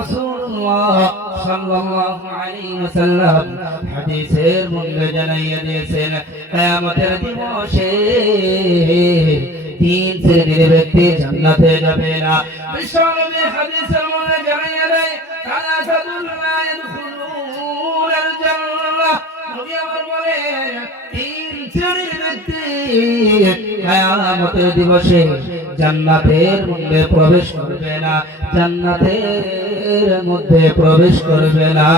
রাসূলুল্লাহ সাল্লাল্লাহু আলাইহি ওয়াসাল্লাম হাদিসের মধ্যে জানাইয়া দিয়েছেন কিয়ামতের দিবসে তিন শ্রেণির ব্যক্তি জান্নাতে যাবে না বিশ্বনবী হাদিসের মধ্যে জানাইয়া দেয় সালাসাতুল লা ইয়াদখুলুনাল জান্নাহ নবী আমার বলেন তিন শ্রেণির ব্যক্তি কিয়ামতের দিবসে জান্নাতের মধ্যে প্রবেশ করবে না, জান্নাতের মধ্যে প্রবেশ করবে না।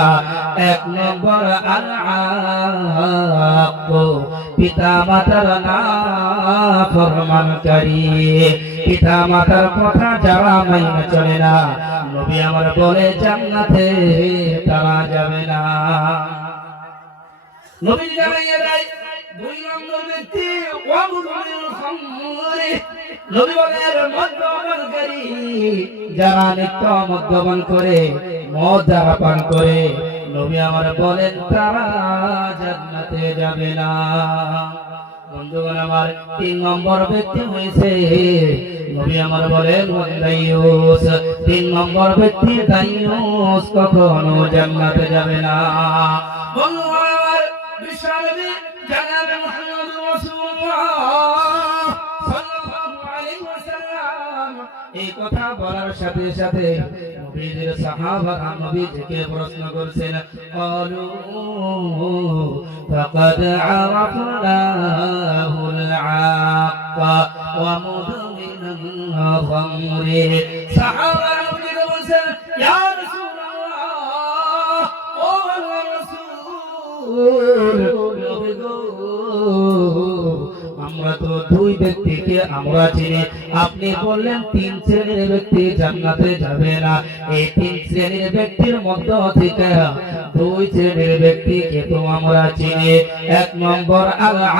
এক নম্বর আল পিতা মাতার না ফরমানকারী। পিতা মাতার কথা যারা মাইনে চলে না, নবী আমার বলে, জান্নাতে তারা যাবে না। নবী দেয় যারা নিত্য মদ্যপান করে মদ যারা পান করে নবী আমার বলেন তারা যাবে না বন্ধুগণ আমার তিন নম্বর ব্যক্তি হয়েছে নবী আমার বলেন তিন নম্বর ব্যক্তি দাইয়ুস কখনো জান্নাতে যাবে না আমার জানাবে এই কথা বলার সাথে সাথে নবীজির সাহাবারা নবীজিকে প্রশ্ন করছেন قالوا فقد عرفناه العاق ومدمن الخمر সাহাবারা নবীজিকে বলছেন ইয়া আমরা তো দুই ব্যক্তিকে আমরা চিনি। আপনি বললেন তিন শ্রেণির ব্যক্তি জান্নাতে যাবে না। এই তিন শ্রেণির ব্যক্তির মধ্য থেকে দুই শ্রেণির ব্যক্তিকে তো আমরা চিনি। এক নম্বর আল্লাহ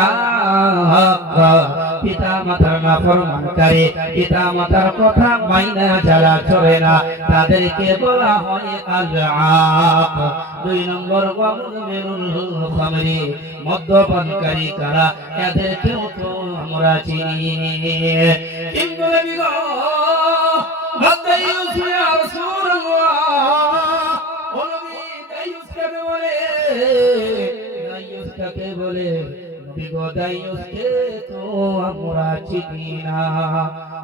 পিতা মাতার না ফরমানকারী পিতা মাতার কথা মাইনা যারা চলে না, তাদেরকে বলা হয় আল্লাহ দুই নম্বর খামরি, মদ্যপানকারী কারা? এদেরকেও তো আমরা চিনি। বলে? দাইয়ুসকে তো আমরা চিনি না।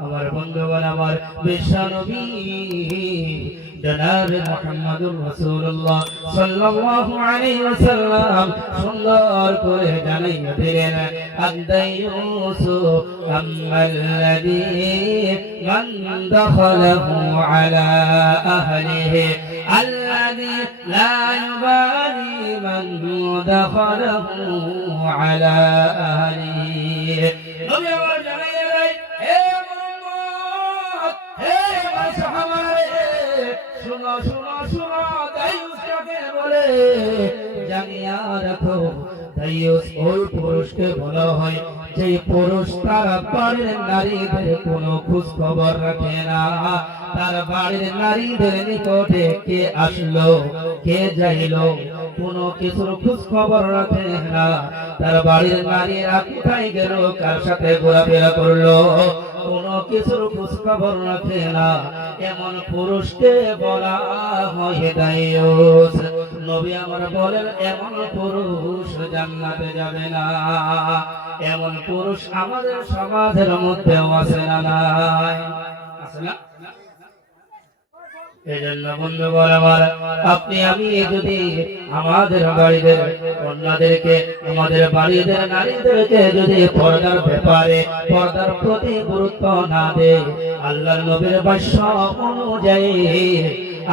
আমার বন্ধুগণ, আমার বিশ্বনবী, জনাব মুহাম্মদুর রাসূলুল্লাহ সাল্লাল্লাহু আলাইহি ওয়াসাল্লাম সুন্দর করে জানাইয়া দিলেন আদাইয়ুসু আম্মাল্লাযী মান দাখালাহু আলা আহলিহি الذي لا يبالي من دخله على أهله নবী আমার জানাইয়া দেয় হে মুহাম্মদ হে আমার সাহাবারে শুনো শুনো শুনো দায়ুস কাকে বলে জানিয়া রাখো দায়ুস ওই পুরুষকে বলা হয় যে পুরুষ তার বাড়ির নারীদের কোনো খোঁজ খবর রাখে না। তার বাড়ির নারীদের নিকটে কে আসলো, কে যাইলো, কোনো কিছুর খোঁজ খবর রাখে না। তার বাড়ির নারীরা কোথায় গেল, কার সাথে ঘোরাফেরা করল, কোনো কিছুর খোঁজ খবর রাখে না। এমন পুরুষকে বলা হয় দায়ুস। নবী আমার বলেন, এমন পুরুষ জান্নাতে যাবে না। এমন পুরুষ আমাদের সমাজের মধ্যেও আছে না নাই। আপনি, আমি যদি আমাদের বাড়িদের কন্যাদেরকে আমাদের নারীদেরকে যদি পর্দার ব্যাপারে, পর্দার প্রতি গুরুত্ব না দে আল্লাহর নবীর বাস্য অনুযায়ী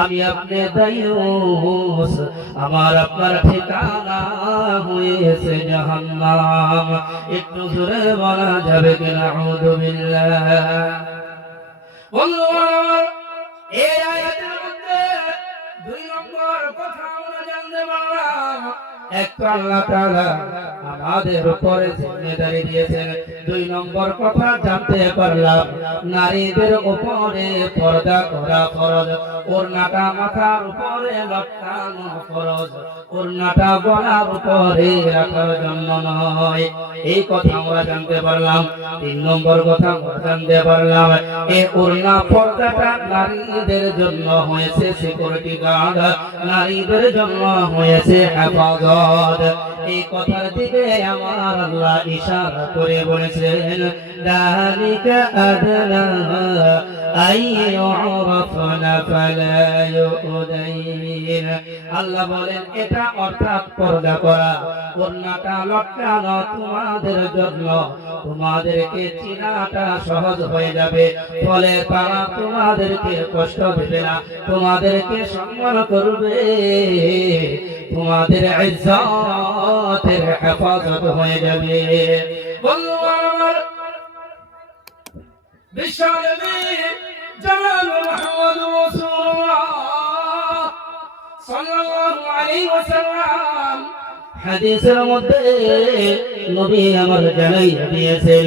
আমি আপনি দায়ুস আমার আপনার ঠিকানা হয়েছে জাহান্নাম। একটু জোরে বলা যাবে কিনা আউযু বিল্লাহ। এই আয়াতের মধ্যে দুই নম্বর কথা আমরা জানতে পারলাম। এক কথা জানতে পারলাম, নারীদের জন্য নয়। এই কথা আমরা জানতে পারলাম, তিন নম্বর কথা আমরা জানতে পারলাম এই পর্দাটা নারীদের জন্য হয়েছে সিকিউরিটি গার্ড নারীদের জন্য হয়েছে হেফাজত। এই কথার দিকে আমার আল্লাহ ইশারা করে বলেছেন দালিকা আদনা আল্লাহ বলেন, এটা অর্থাৎ পর্দা করা। ওড়নাটা লটকানো তোমাদের জন্য। তোমাদেরকে চিনাটা সহজ হয়ে যাবে, ফলে তারা তোমাদেরকে কষ্ট দেবে না। তোমাদেরকে সম্মান করবে। তোমাদের হেফাজত হয়ে যাবে। বন্ধুগণ আমার বিশ্বনবী জালাল মুহাম্মদ রাসূলুল্লাহ সাল্লাল্লাহু আলাইহি ওয়াসাল্লাম হাদিসের মধ্যে নবী আমার জানাইয়া দিয়েছেন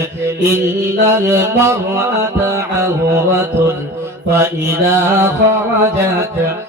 ইন্নাল মারআতা আওরাতুন ফাইদা খারাজাত ইস্তাশরাফাহা আশ-শাইতান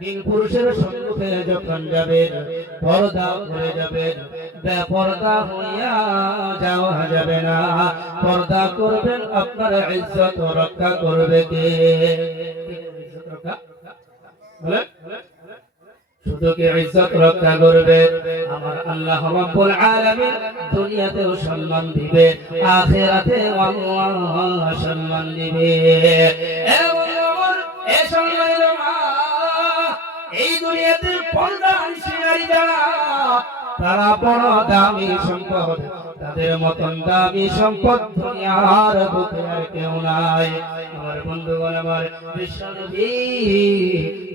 দিন পুরুষের সম্মুখে যখন যাবেন, পর্দা করে যাবেন। বেপর্দা হইয়া যাওয়া যাবে না। পর্দা করবেন আপনার ইজ্জত রক্ষা করবে কে? দুনিয়াতেও সম্মান দিবে আল্লাহ সম্মান দিবে। এ সম্মানিত মা, এই দুনিয়াতে পর্দা আনসিনারি যারা। তারা বড় দামি সম্পদ তাদের মতন দামি সম্পদ দুনিয়ার বুকে আর কেউ নাই। আমার বন্ধুগণ আমার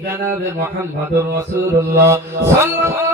জনাবে মুহাম্মদুর রাসূলুল্লাহ। সাল্লাল্লাহু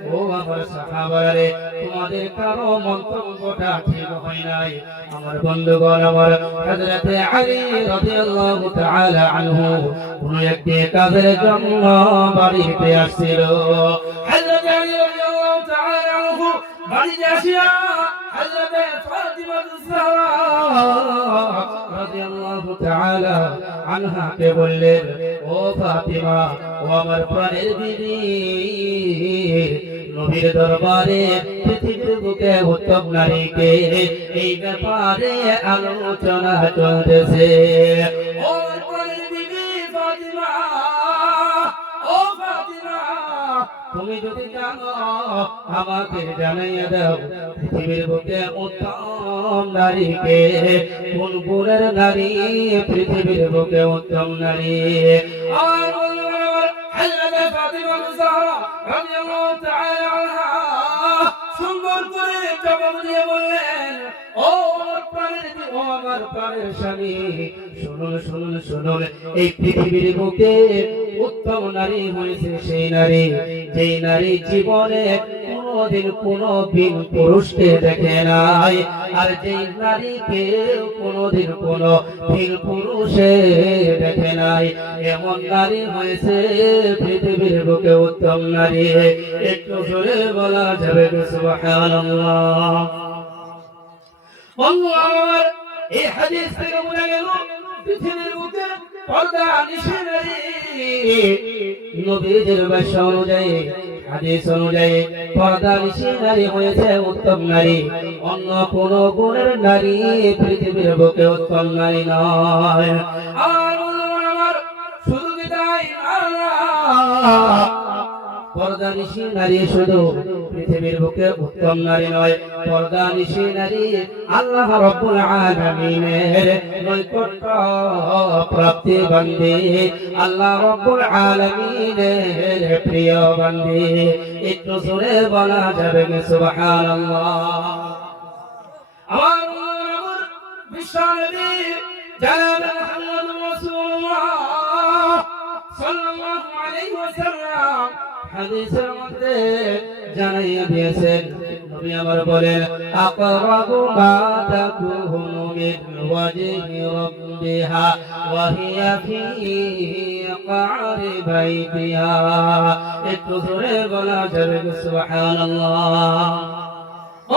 ও তোমাদের কারও মন্তব্যটা ঠিক হয় নাই। আমার বন্ধুগণ, আমার হযরতে আলী রাদিয়াল্লাহু আনহু, কোন একটি কাজের জন্য বাড়িতে আসছিল। হযরত আলী রাদিয়াল্লাহু তাআলা আনহু বাড়িতে আনহাকে বললেন, ও ফাতিমা, ও আমার প্রাণের বিবি নবীর দরবারে পৃথিবীর বুকে উত্তম নারীকে এই ব্যাপারে আলোচনা ফাতিমা তুমি যদি জানো আমাকে জানাইয়া দাও পৃথিবীর বুকে উত্তম নারীকে, কোন গুণের নারী পৃথিবীর বুকে উত্তম নারী? আর স্বামী শুনুন শুনুন শুনুন। এই পৃথিবীর বুকে উত্তম নারী হয়েছে সেই নারী। যেই নারী জীবনে কোনোদিন কোনো বিন পুরুষকে দেখে নাই। আর যেই নারীকে কোনোদিন কোনো ভিন পুরুষে দেখে নাই। এমন নারী হয়েছে পৃথিবীর বুকে উত্তম নারী। একটু জোরে বলা যাবে সুবহানাল্লাহ? আমার এই হাদিস থেকে বোঝা গেল, পৃথিবীর বুকে পর্দা নিষেধারি নবীজির ভাষ্য অনুযায়ী, হাদিস অনুযায়ী পর্দা নিষেধারি হয়েছে উত্তম নারী। অন্য কোন গুণের নারী পৃথিবীর বুকে উত্তম নারী নয়। আর শুধু কি তাই? না পর্দা নিশি নারী শুধু পৃথিবীর বুকে উত্তম নারী নয়, পর্দা নিশি নারী আল্লাহ রব্বুল আলামিনের নৈকট্য প্রাপ্তি বান্দি, আল্লাহ রব্বুল আলামিনের প্রিয় বান্দি। একটু সুরে বলা যাবে সুবহানাল্লাহ। সাল্লাল্লাহু আলাইহি ওয়াসাল্লাম হাদিসের মধ্যে জানাইয়া দিয়েছেন। নবী আমার বলেন, আকরাবু মা তাকুহু মিন ওয়াজহি রাব্বিহা ওয়া হিয়া ফি ইকারি বাইতিহা। একটু জোরে বলা যাবে সুবহানাল্লাহ।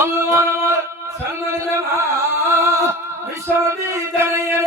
আল্লাহু আকবার সম্মানিত মা বিশ্ববিদ্যালয়ের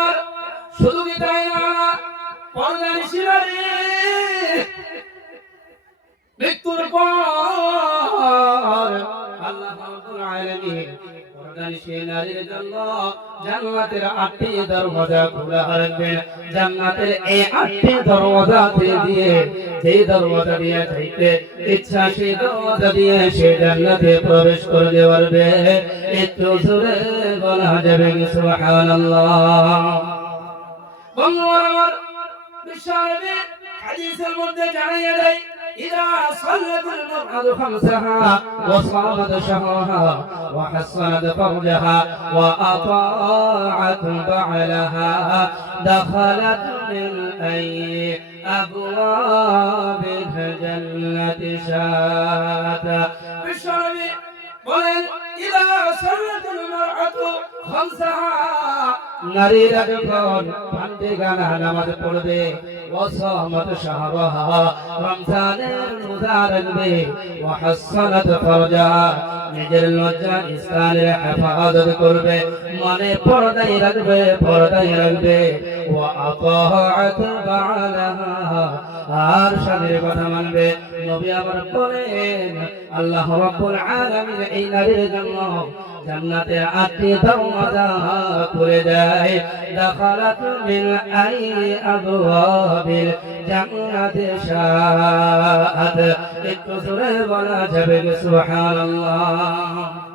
জান্নাতের আটটি খোলা রাখবেন জান্নাতের এই আটটি দিয়ে দিয়ে যাইতে ইচ্ছা সেই দরওয়াজা দিয়ে সে জান্নাতে প্রবেশ করতে পারবে একটু জোরে বলা যাবে সুবহানাল্লাহ বন্ধুরা আমার বিশ্বনবী হাদিসের মধ্যে জানাইয়া দেয় إذا صلت المرأة خمسها وصامت شهرها وحصنت فرجها وأطاعت بعلها دخلت من أي أبواب الجنة شاءت بالشرب বলেন ইদা সাল্লাতুল মারআতু খামসাহা নারীরা যখন পান্তে নামাজ পড়বে। শাহরাহা রমজানের রাখবে। ওয়াহাসসানাত ফারজাহা নিজের লজ্জা স্থানের হেফাজত করবে। মানে পর্দায় রাখবে পর্দায় রাখবে। বালাহা, আর স্বামীর কথা মানবে। নবী আবার বলেন, আল্লাহ রাব্বুল আলামিন এই নারীর জন্য জান্নাতে আটটি মজা করে যায় দখালাত মিন আই আবওয়াবিল জান্নাতে শাআত একটু সুরে বলা যাবে সুবহানাল্লাহ।